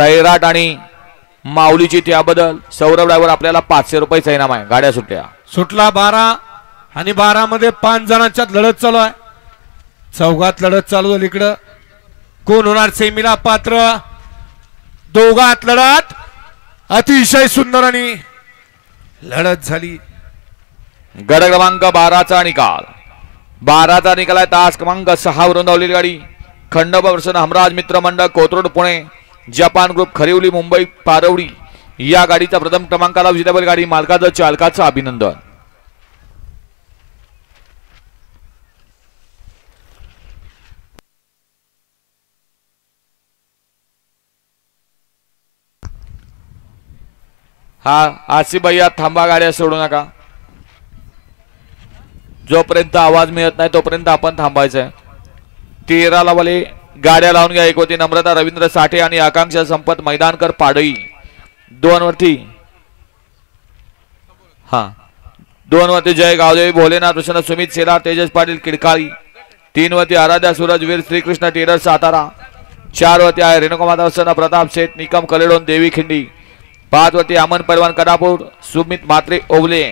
सैराट आणि माऊलीची त्याबद्दल सौरभ ड्रायव्हर आपल्याला 500 रुपये इनाम आहे. गाड्या सुटल्या. सुटला 12 आणि 12 मध्ये 5 जणांच्यात लढत चालू आहे. चौघात लढत चालू झाली. इकडं कोण होणार सेमीला पात्र. दोघात लढत अतिशय सुंदर आणि लढत झाली. गड क्रमांक 12चा निकाल. 12चा निकाल आहे. तास क्रमांक 6 वरून धावलेली गाडी खंडोबा वर्षण हमराज मित्र मंडळ कोथरूड पुणे जपान ग्रुप खरिवली मुंबई पारवडी या गाडीचा प्रथम क्रमांकाला विजेतेपद. गाडी मालकाचं चालकाचं अभिनंदन. हा आसिफ भैया थांबा, गाड्या सोडू नका. जोपर्यंत आवाज मिळत नाही तोपर्यंत आपण थांबायचं आहे. 13 वाले गाड्या लावून घ्या. एक होती नम्रता रवींद्र साठे आणि आकांक्षा संपत मैदानकर पाडई. 2 वरती हा 2 वरती जय गावदेवी भोलेनाथ कृष्ण सुमित शेलार तेजस पाटील किडकाळी. 3 वरती आराध्या सूरज वीर श्रीकृष्ण टेलर सातारा. 4 वरती आहे रेणुका वसना प्रताप शेठ निकम कलेडोन देवी खिंडी. 5 वरती अमन पैलवान कडापूर सुमित मात्रे ओवले.